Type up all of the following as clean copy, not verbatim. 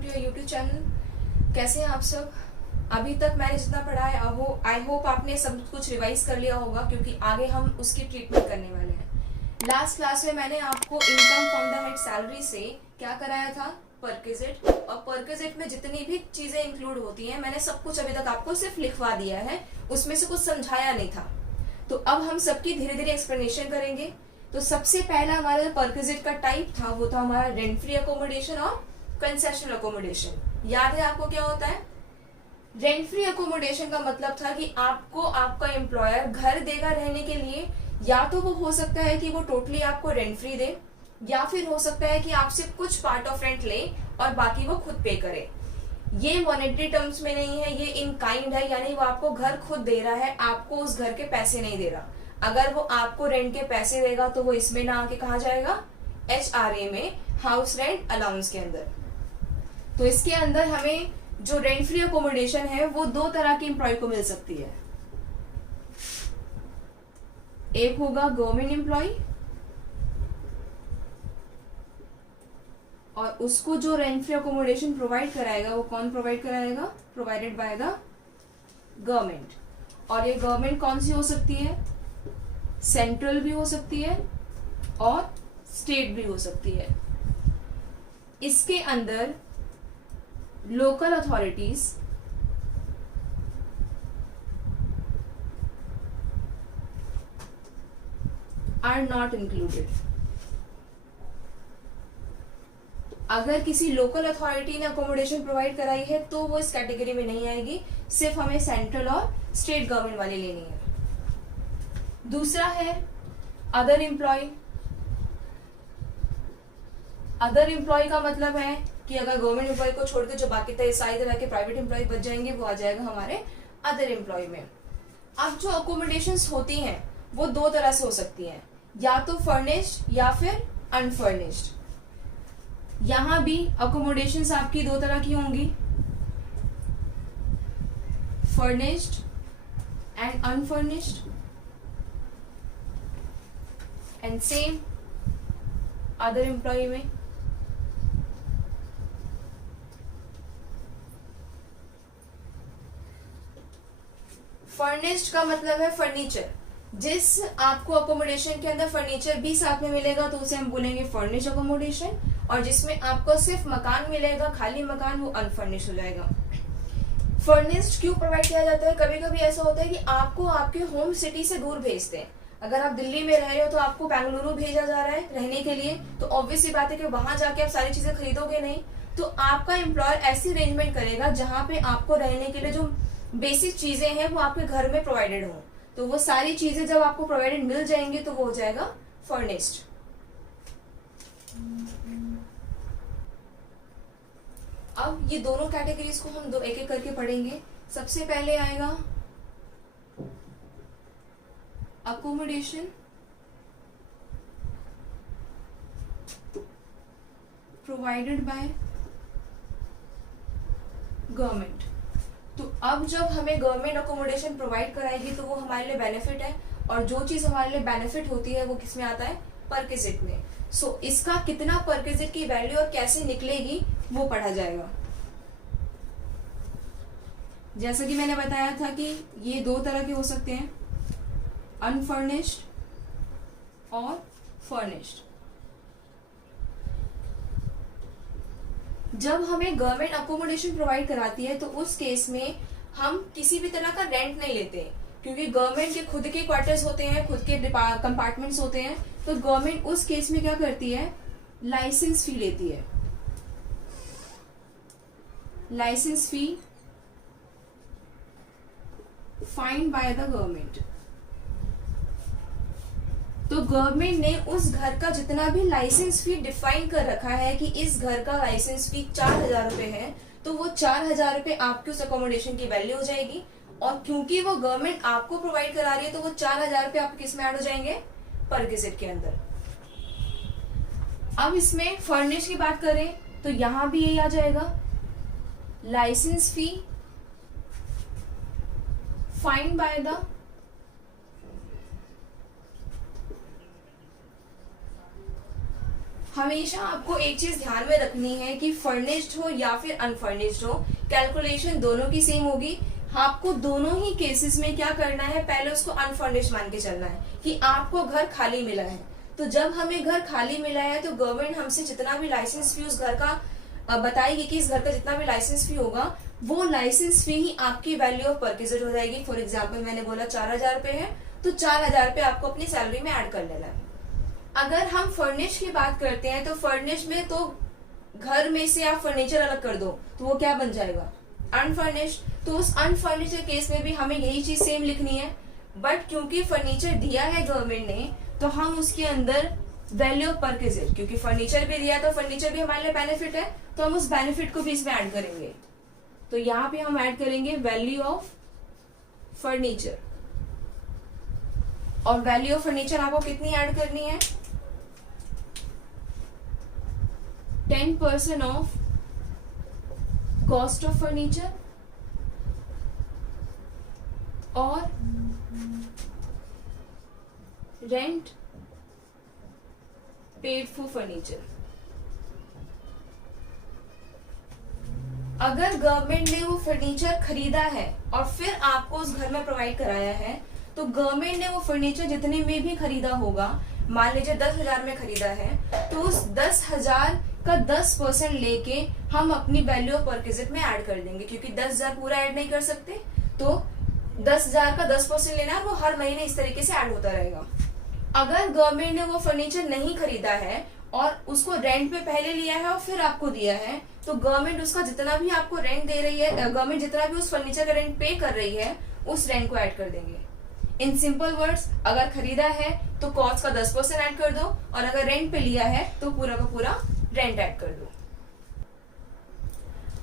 Welcome to your YouTube channel. कैसे हैं आप सब? अभी तक मैंने जितना पढ़ा है आई होप आपने सब कुछ रिवाइज कर लिया होगा, क्योंकि आगे हम उसकी ट्रीटमेंट करने वाले हैं। लास्ट क्लास में मैंने आपको income from the net salary से क्या कराया था, परक्विजिट, और परक्विजिट में जितनी भी चीजें इंक्लूड होती हैं मैंने सब कुछ अभी तक आपको सिर्फ लिखवा दिया है, उसमें से कुछ समझाया नहीं था। तो अब हम सबकी धीरे धीरे एक्सप्लेनेशन करेंगे। तो सबसे पहला हमारा जो परक्विजिट का टाइप था वो था हमारा रेंट फ्री अकोमोडेशन और कंसेशनल अकोमोडेशन। याद है आपको क्या होता है? रेंट फ्री अकोमोडेशन का मतलब था कि आपको आपका एम्प्लॉयर घर देगा रहने के लिए, या तो वो हो सकता है कि वो टोटली आपको रेंट फ्री दे, या फिर हो सकता है कि आपसे कुछ पार्ट ऑफ रेंट ले और बाकी वो खुद पे करे। ये मॉनेटरी टर्म्स में नहीं है, ये इन काइंड है, यानी वो आपको घर खुद दे रहा है, आपको उस घर के पैसे नहीं दे रहा। अगर वो आपको रेंट के पैसे देगा तो वो इसमें ना आके कहा जाएगा HRA में, हाउस रेंट अलाउंस के अंदर। तो इसके अंदर हमें जो रेंट फ्री अकोमोडेशन है वो दो तरह की एम्प्लॉय को मिल सकती है। एक होगा गवर्नमेंट एम्प्लॉय, और उसको जो रेंट फ्री अकोमोडेशन प्रोवाइड कराएगा वो कौन प्रोवाइड कराएगा? Provided by the government. और ये गवर्नमेंट कौन सी हो सकती है? सेंट्रल भी हो सकती है और स्टेट भी हो सकती है। इसके अंदर local authorities are not included. अगर किसी लोकल अथॉरिटी ने अकोमोडेशन प्रोवाइड कराई है तो वो इस कैटेगरी में नहीं आएगी, सिर्फ हमें सेंट्रल और स्टेट गवर्नमेंट वाली लेनी है। दूसरा है अदर एम्प्लॉय। अदर एम्प्लॉय का मतलब है कि अगर गवर्नमेंट एम्प्लॉय को छोड़कर जो बाकी सारी तरह के प्राइवेट एम्प्लॉय बच जाएंगे वो आ जाएगा हमारे अदर एम्प्लॉय में। अब जो अकोमोडेशंस होती हैं वो दो तरह से हो सकती हैं, या तो फर्निश्ड या फिर अनफर्निश्ड। यहां भी अकोमोडेशंस आपकी दो तरह की होंगी, furnished and unfurnished. And same other employ में फर्निश्ड का मतलब है फर्नीचर। जिस आपको अकोमोडेशन के अंदर फर्नीचर भी साथ में मिलेगा तो उसे हम बोलेंगे फर्निश्ड अकोमोडेशन, और जिसमें आपको सिर्फ मकान मिलेगा, खाली मकान, वो अनफर्निश्ड हो जाएगा। फर्निश्ड क्यों प्रोवाइड किया जाता है? कभी कभी ऐसा होता है कि आपको आपके होम सिटी से दूर भेजते हैं। अगर आप दिल्ली में रह रहे हो तो आपको बेंगलुरु भेजा जा रहा है रहने के लिए, तो ऑब्वियस सी बात है कि वहां जाके आप सारी चीजें खरीदोगे नहीं। तो आपका एम्प्लॉयर ऐसी अरेंजमेंट करेगा जहां पे आपको रहने के लिए जो बेसिक चीजें हैं वो आपके घर में प्रोवाइडेड हो। तो वो सारी चीजें जब आपको प्रोवाइडेड मिल जाएंगी तो वो हो जाएगा फर्निश्ड। अब ये दोनों कैटेगरीज को हम दो एक एक करके पढ़ेंगे। सबसे पहले आएगा अकोमोडेशन प्रोवाइडेड बाय गवर्नमेंट। तो अब जब हमें गवर्नमेंट अकोमोडेशन प्रोवाइड कराएगी तो वो हमारे लिए बेनिफिट है, और जो चीज हमारे लिए बेनिफिट होती है वो किसमें आता है? परक्विजिट में। सो इसका कितना परक्विजिट की वैल्यू और कैसे निकलेगी वो पढ़ा जाएगा। जैसा कि मैंने बताया था कि ये दो तरह के हो सकते हैं, अनफर्निश्ड और फर्निश्ड। जब हमें गवर्नमेंट अकोमोडेशन प्रोवाइड कराती है तो उस केस में हम किसी भी तरह का रेंट नहीं लेते, क्योंकि गवर्नमेंट के खुद के क्वार्टर्स होते हैं, खुद के कंपार्टमेंट्स होते हैं। तो गवर्नमेंट उस केस में क्या करती है? लाइसेंस फी लेती है। Licence fee fined by the government. तो गवर्नमेंट ने उस घर का जितना भी लाइसेंस फी डिफाइन कर रखा है कि इस घर का लाइसेंस फी 4,000 रुपए है, तो वो 4,000 रुपए आपकी उस अकोमोडेशन की वैल्यू हो जाएगी। और क्योंकि वो गवर्नमेंट आपको प्रोवाइड करा रही है तो वो 4,000 रुपए आपके किस में ऐड हो जाएंगे? परक्विजिट के अंदर। अब इसमें फर्निश की बात करें तो यहां भी यही आ जाएगा, licence fee fined by the हमेशा आपको एक चीज ध्यान में रखनी है कि फर्निश्ड हो या फिर अनफर्निश्ड हो, कैलकुलेशन दोनों की सेम होगी। आपको दोनों ही केसेस में क्या करना है, पहले उसको अनफर्निश्ड मान के चलना है कि आपको घर खाली मिला है। तो जब हमें घर खाली मिला है तो गवर्नमेंट हमसे जितना भी लाइसेंस फी उस घर का बताएगी कि इस घर का जितना भी लाइसेंस फी होगा, वो लाइसेंस फी ही आपकी वैल्यू ऑफ परचेज हो जाएगी। फॉर एग्जाम्पल मैंने बोला 4,000 रुपए है, तो 4,000 रुपए आपको अपनी सैलरी में ऐड कर लेना है। अगर हम फर्निश की बात करते हैं तो फर्निश में तो घर में से आप फर्नीचर अलग कर दो तो वो क्या बन जाएगा, अनफर्निश्ड। तो उस अनफर्निश्ड के केस में भी हमें यही चीज सेम लिखनी है, बट क्योंकि फर्नीचर दिया है गवर्नमेंट ने तो हम उसके अंदर वैल्यू ऑफ परचेज, क्योंकि फर्नीचर भी दिया है तो फर्नीचर भी हमारे लिए बेनिफिट है, तो हम उस बेनिफिट को भी इसमें ऐड करेंगे। तो यहाँ पे हम ऐड करेंगे वैल्यू ऑफ फर्नीचर। और वैल्यू ऑफ फर्नीचर आपको कितनी ऐड करनी है, 10% ऑफ कॉस्ट ऑफ फर्नीचर और रेंट पेड फॉर फर्नीचर। अगर गवर्नमेंट ने वो फर्नीचर खरीदा है और फिर आपको उस घर में प्रोवाइड कराया है, तो गवर्नमेंट ने वो फर्नीचर जितने में भी खरीदा होगा, मान लीजिए 10,000 में खरीदा है, तो उस 10,000 का 10% लेके हम अपनी वैल्यू ऑफ परचेज में ऐड कर देंगे, क्योंकि 10,000 पूरा ऐड नहीं कर सकते, तो 10,000 का 10% लेना है, वो हर महीने इस तरीके से ऐड होता रहेगा। अगर गवर्नमेंट ने वो फर्नीचर नहीं खरीदा है और उसको रेंट पे पहले लिया है और फिर आपको दिया है, तो गवर्नमेंट उसका जितना भी आपको रेंट दे रही है, गवर्नमेंट जितना भी उस फर्नीचर का रेंट पे कर रही है, उस रेंट को ऐड कर देंगे। इन सिंपल वर्ड्स, अगर खरीदा है तो कॉस्ट का 10% ऐड कर दो, और अगर रेंट पे लिया है तो पूरा का पूरा रेंट ऐड कर दो।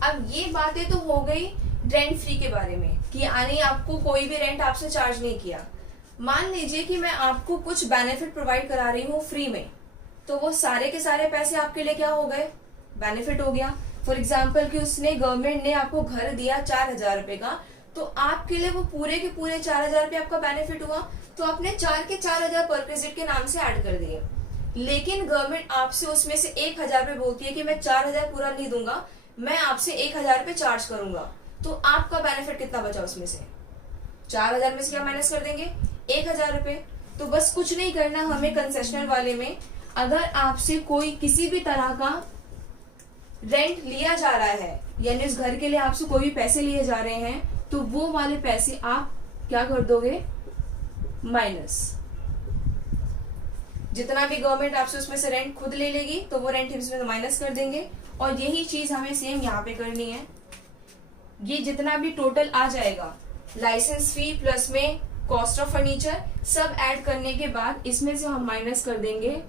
अब ये बातें तो हो गई रेंट फ्री के बारे में, कि यानी आपको कोई भी रेंट आपसे चार्ज नहीं किया। मान लीजिए कि मैं आपको कुछ बेनिफिट प्रोवाइड करा रही हूँ फ्री में, तो वो सारे के सारे पैसे आपके लिए क्या हो गए, बेनिफिट हो गया। फॉर एग्जाम्पल कि उसने गवर्नमेंट ने आपको घर दिया 4,000 रुपए का, तो आपके लिए वो पूरे के पूरे 4,000 रुपए आपका बेनिफिट हुआ, तो आपने 4 के 4,000 पर क्रेडिट के नाम से ऐड कर दिए। लेकिन गवर्नमेंट आपसे उसमें से 1,000 रुपए बोलती है कि मैं 4,000 पूरा नहीं दूंगा, मैं आपसे 1,000 रुपए चार्ज करूंगा, तो आपका बेनिफिट कितना बचा उसमें से, 4,000 में से क्या माइनस कर देंगे, 1,000 रुपए। तो बस कुछ नहीं करना हमें कंसेशनल वाले में, अगर आपसे कोई किसी भी तरह का रेंट लिया जा रहा है, यानी उस घर के लिए आपसे कोई भी पैसे लिए जा रहे हैं, तो वो वाले पैसे आप क्या कर दोगे, माइनस। जितना भी गवर्नमेंट आपसे उसमें से रेंट खुद ले लेगी तो वो रेंट इसमें माइनस कर देंगे, और यही चीज हमें सेम यहाँ पे करनी है। ये जितना भी टोटल आ जाएगा, लाइसेंस फी प्लस में कॉस्ट ऑफ फर्नीचर, सब ऐड करने के बाद इसमें से हम माइनस कर देंगे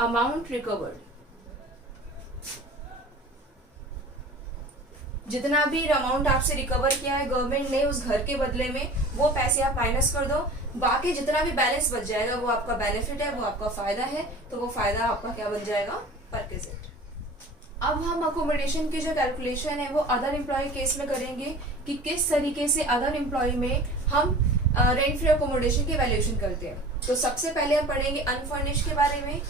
अमाउंट रिकवर्ड। जितना भी अमाउंट आपसे रिकवर किया है गवर्नमेंट ने उस घर के बदले में, वो पैसे आप माइनस कर दो। बाकी जितना भी बैलेंस बच जाएगा वो आपका बेनिफिट है, वो आपका फायदा है, तो वो फायदा आपका क्या बन जाएगा, परचेज। अब हम अकोमोडेशन की जो कैलकुलेशन है वो अदर एम्प्लॉय केस में करेंगे, कि किस तरीके से अदर एम्प्लॉय में हम रेंट फ्री अकोमोडेशन की वैल्यूएशन करते हैं। तो सबसे पहले हम पढ़ेंगे अनफर्निश्ड के बारे में।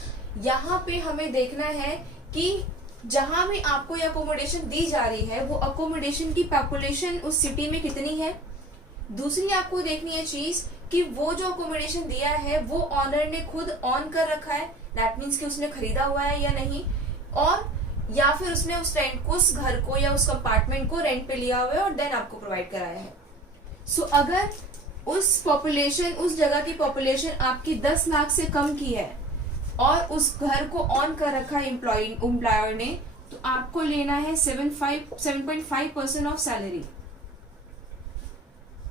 यहाँ पे हमें देखना है कि जहां भी आपको ये अकोमोडेशन दी जा रही है, वो अकोमोडेशन की पॉपुलेशन उस सिटी में कितनी है। दूसरी आपको देखनी है चीज कि वो जो अकोमोडेशन दिया है वो ऑनर ने खुद ऑन कर रखा है, दैट मीन्स कि उसने खरीदा हुआ है या नहीं, और या फिर उसने उस रेंट को, उस घर को या उस कंपार्टमेंट को रेंट पे लिया हुआ है और देन आपको प्रोवाइड कराया है। सो अगर उस पॉपुलेशन, उस जगह की पॉपुलेशन आपकी 10 लाख से कम की है और उस घर को ऑन कर रखा है एम्प्लॉयर ने, तो आपको लेना है 7.5% ऑफ सैलरी।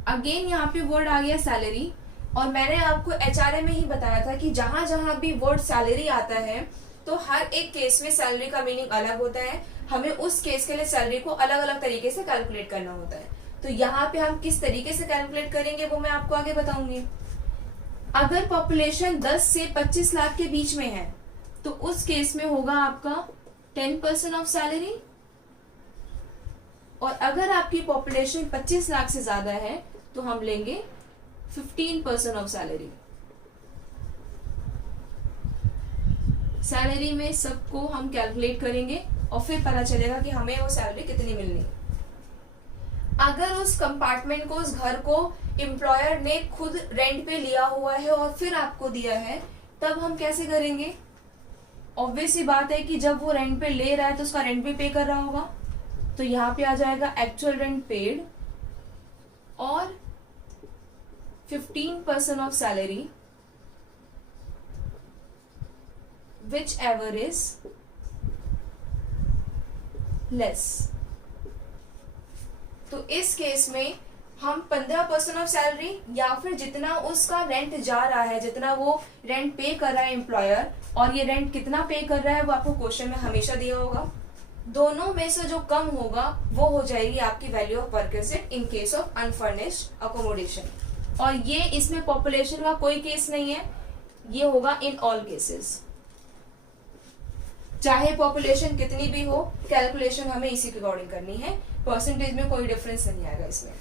अगेन यहाँ पे वर्ड आ गया सैलरी, और मैंने आपको एचआरए में ही बताया था कि जहां जहां भी वर्ड सैलरी आता है तो हर एक केस में सैलरी का मीनिंग अलग होता है, हमें उस केस के लिए सैलरी को अलग अलग तरीके से कैलकुलेट करना होता है। तो यहाँ पे हम किस तरीके से कैलकुलेट करेंगे वो मैं आपको आगे बताऊंगी। अगर पॉपुलेशन 10 से 25 लाख के बीच में है तो उस केस में होगा आपका 10% ऑफ सैलरी, और अगर आपकी पॉपुलेशन 25 लाख से ज्यादा है तो हम लेंगे 15% ऑफ सैलरी। सैलरी में सबको हम कैलकुलेट करेंगे और फिर पता चलेगा कि हमें वो सैलरी कितनी मिलनी है। अगर उस कंपार्टमेंट को, उस घर को एम्प्लॉयर ने खुद रेंट पे लिया हुआ है और फिर आपको दिया है, तब हम कैसे करेंगे? ऑब्वियस सी बात है कि जब वो रेंट पे ले रहा है तो उसका रेंट भी पे कर रहा होगा, तो यहाँ पे आ जाएगा एक्चुअल रेंट पेड और 15% of salary which ever is less. तो इस केस में हम 15% ऑफ सैलरी या फिर जितना उसका रेंट जा रहा है, जितना वो रेंट पे कर रहा है एम्प्लॉयर, और ये रेंट कितना पे कर रहा है वो आपको क्वेश्चन में हमेशा दिया होगा, दोनों में से जो कम होगा वो हो जाएगी आपकी value of perquisite in case of unfurnished accommodation. और ये इसमें पॉपुलेशन का कोई केस नहीं है, ये होगा इन ऑल केसेस। चाहे पॉपुलेशन कितनी भी हो, कैलकुलेशन हमें इसी के अकॉर्डिंग करनी है, परसेंटेज में कोई डिफरेंस नहीं आएगा इसमें।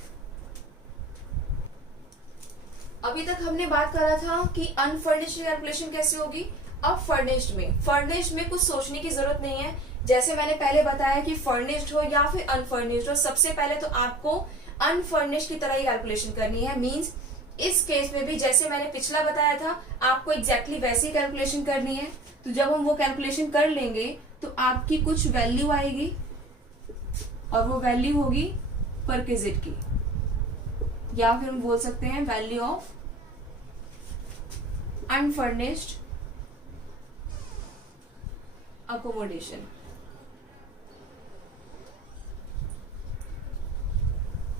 अभी तक हमने बात करा था कि अनफर्निश्ड कैलकुलेशन कैसे होगी। अब फर्निश्ड में कुछ सोचने की जरूरत नहीं है। जैसे मैंने पहले बताया कि फर्निश्ड हो या फिर अनफर्निश्ड हो, सबसे पहले तो आपको अनफर्निश्ड की तरह ही कैलकुलेशन करनी है। मींस इस केस में भी जैसे मैंने पिछला बताया था, आपको एग्जैक्टली वैसे ही कैलकुलेशन करनी है। तो जब हम वो कैलकुलेशन कर लेंगे तो आपकी कुछ वैल्यू आएगी और वो वैल्यू होगी परक्विजिट की, या फिर हम बोल सकते हैं वैल्यू ऑफ अनफर्निश्ड अकोमोडेशन।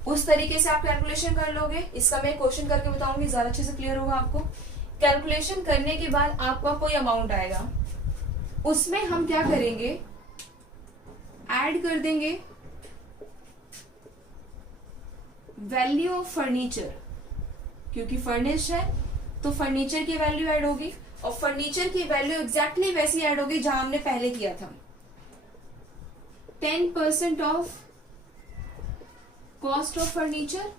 उस तरीके से आप कैलकुलेशन कर लोगे। इसका मैं क्वेश्चन करके बताऊंगी, ज्यादा अच्छे से क्लियर होगा आपको। कैलकुलेशन करने के बाद आपका कोई अमाउंट आएगा, उसमें हम क्या करेंगे, ऐड कर देंगे वैल्यू ऑफ फर्नीचर, क्योंकि फर्निश्ड है तो फर्नीचर की वैल्यू ऐड होगी, और फर्नीचर की वैल्यू एग्जैक्टली वैसी ऐड होगी जहां हमने पहले किया था। 10% of cost of furniture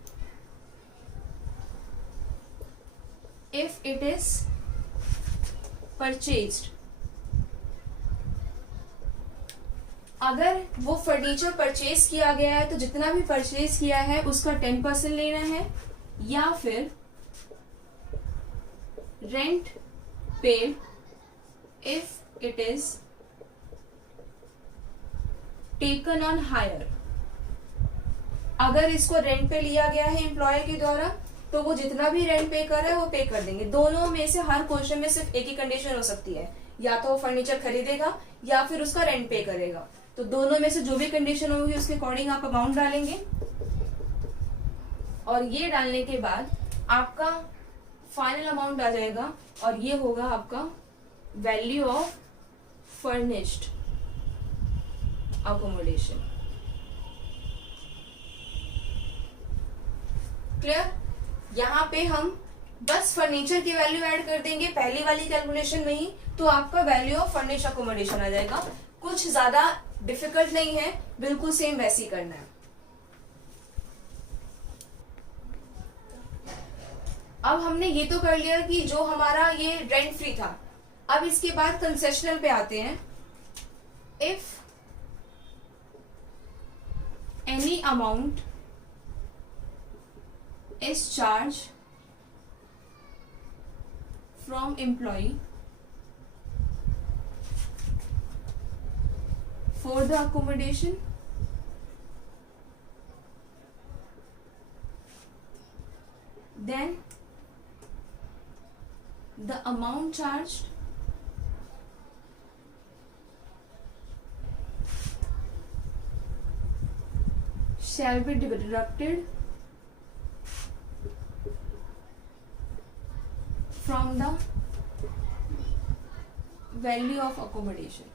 if it is purchased. अगर वो फर्नीचर परचेज किया गया है तो जितना भी परचेज किया है उसका 10% लेना है, या फिर rent paid if it is taken on hire. अगर इसको रेंट पे लिया गया है एम्प्लॉयर के द्वारा तो वो जितना भी रेंट पे कर रहा है वो पे कर देंगे। दोनों में से हर क्वेश्चन में सिर्फ एक ही कंडीशन हो सकती है, या तो वो फर्नीचर खरीदेगा या फिर उसका रेंट पे करेगा। तो दोनों में से जो भी कंडीशन होगी उसके अकॉर्डिंग आप अमाउंट डालेंगे, और ये डालने के बाद आपका फाइनल अमाउंट आ जाएगा, और ये होगा आपका value of furnished accommodation. Clear? यहाँ पे हम बस फर्नीचर की वैल्यू ऐड कर देंगे पहली वाली कैलकुलेशन में ही, तो आपका वैल्यू ऑफ फर्निश्ड अकोमोडेशन आ जाएगा। कुछ ज्यादा डिफिकल्ट नहीं है, बिल्कुल सेम वैसे ही करना है। अब हमने ये तो कर लिया कि जो हमारा ये रेंट फ्री था। अब इसके बाद कंसेशनल पे आते हैं। If any amount is charge from employ for the accommodation, then the amount charged shall be deducted from the value of accommodation।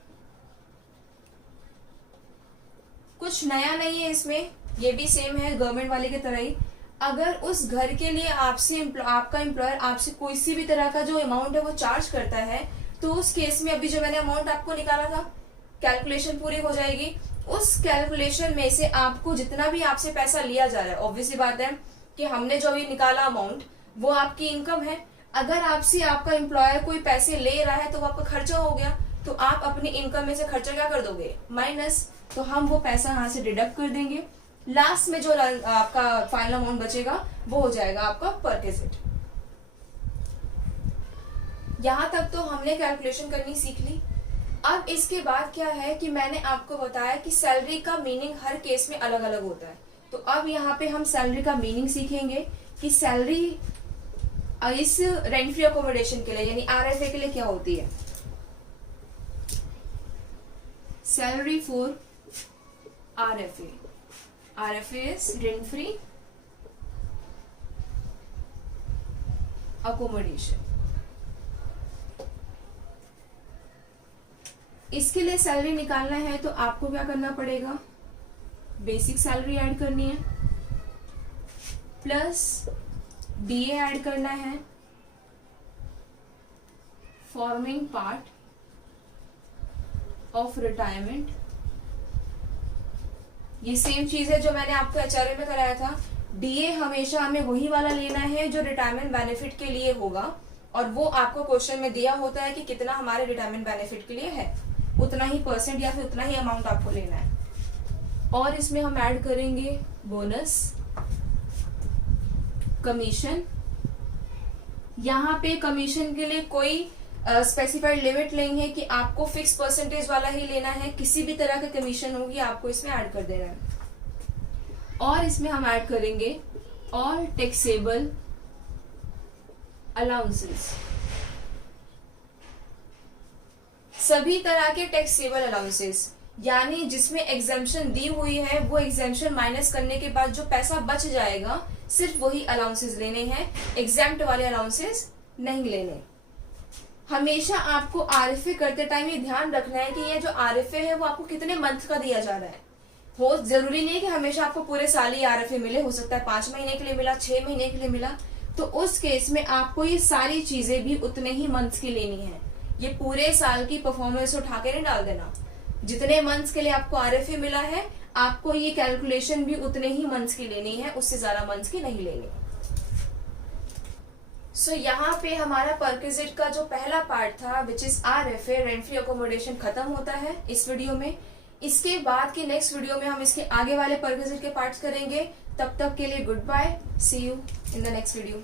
कुछ नया नहीं है इसमें, ये भी सेम है गवर्नमेंट वाले की तरह ही। अगर उस घर के लिए आपसे आपका एम्प्लॉयर आपसे कोई सी भी तरह का जो अमाउंट है वो चार्ज करता है, तो उस केस में अभी जो मैंने अमाउंट आपको निकाला था, कैलकुलेशन पूरी हो जाएगी। उस कैलकुलेशन में से आपको जितना भी आपसे पैसा लिया जा रहा है, ऑब्वियसली बात है कि हमने जो अभी निकाला अमाउंट वो आपकी इनकम है। अगर आपसे आपका एम्प्लॉयर कोई पैसे ले रहा है तो वो आपका खर्चा हो गया, तो आप अपनी इनकम में से खर्चा क्या कर दोगे, माइनस। तो हम वो पैसा यहाँ से डिडक्ट कर देंगे, लास्ट में जो आपका फाइनल अमाउंट बचेगा वो हो जाएगा आपका परक्विजिट। यहां तक तो हमने कैलकुलेशन करनी सीख ली। अब इसके बाद क्या है कि मैंने आपको बताया कि सैलरी का मीनिंग हर केस में अलग अलग होता है। तो अब यहाँ पे हम सैलरी का मीनिंग सीखेंगे कि सैलरी इस रेंट फ्री अकोमोडेशन के लिए यानी आरएफए के लिए क्या होती है। Salary for RFA, RFA is rent free accommodation. इसके लिए सैलरी निकालना है तो आपको क्या करना पड़ेगा, बेसिक सैलरी ऐड करनी है प्लस डीए ऐड करना है, फॉर्मिंग पार्ट ऑफ रिटायरमेंट। ये सेम चीज है जो मैंने आपको एचआरए में कराया था। डीए हमेशा हमें वही वाला लेना है जो रिटायरमेंट बेनिफिट के लिए होगा, और वो आपको क्वेश्चन में दिया होता है कि कितना हमारे रिटायरमेंट बेनिफिट के लिए है, उतना ही परसेंट या फिर उतना ही अमाउंट आपको लेना है। और इसमें हम ऐड करेंगे बोनस, कमीशन। यहाँ पे कमीशन के लिए कोई स्पेसिफाइड लिमिट नहीं है कि आपको फिक्स परसेंटेज वाला ही लेना है, किसी भी तरह का कमीशन होगी आपको इसमें ऐड कर देना है। और इसमें हम ऐड करेंगे ऑल टैक्सेबल अलाउंसेस, सभी तरह के टैक्सेबल अलाउंसेस, यानी जिसमें एग्जेम्पशन दी हुई है वो एग्जेम्पशन माइनस करने के बाद जो पैसा बच जाएगा सिर्फ वही अलाउंसेस लेने हैं, एग्जेम्प्ट वाले अलाउंसेस नहीं लेने। हमेशा आपको आरएफए करते टाइम ये ध्यान रखना है कि ये जो आरएफए है वो आपको कितने मंथ का दिया जा रहा है। हो जरूरी नहीं कि हमेशा आपको पूरे साल ही आरएफए मिले, हो सकता है 5 महीने के लिए मिला, 6 महीने के लिए मिला, तो उस केस में आपको ये सारी चीजें भी उतने ही मंथ्स की लेनी है। ये पूरे साल की परफॉर्मेंस उठा के नहीं डाल देना। जितने मंथ्स के लिए आपको आरएफए मिला है आपको ये कैलकुलेशन भी उतने ही मंथ्स की लेनी है, उससे ज्यादा मंथ्स की नहीं लेनी। सो यहाँ पे हमारा परक्विजिट का जो पहला पार्ट था which is RFA rent free accommodation खत्म होता है इस वीडियो में। इसके बाद की नेक्स्ट वीडियो में हम इसके आगे वाले परक्विजिट के पार्ट्स करेंगे। तब तक के लिए goodbye, see you in the next video.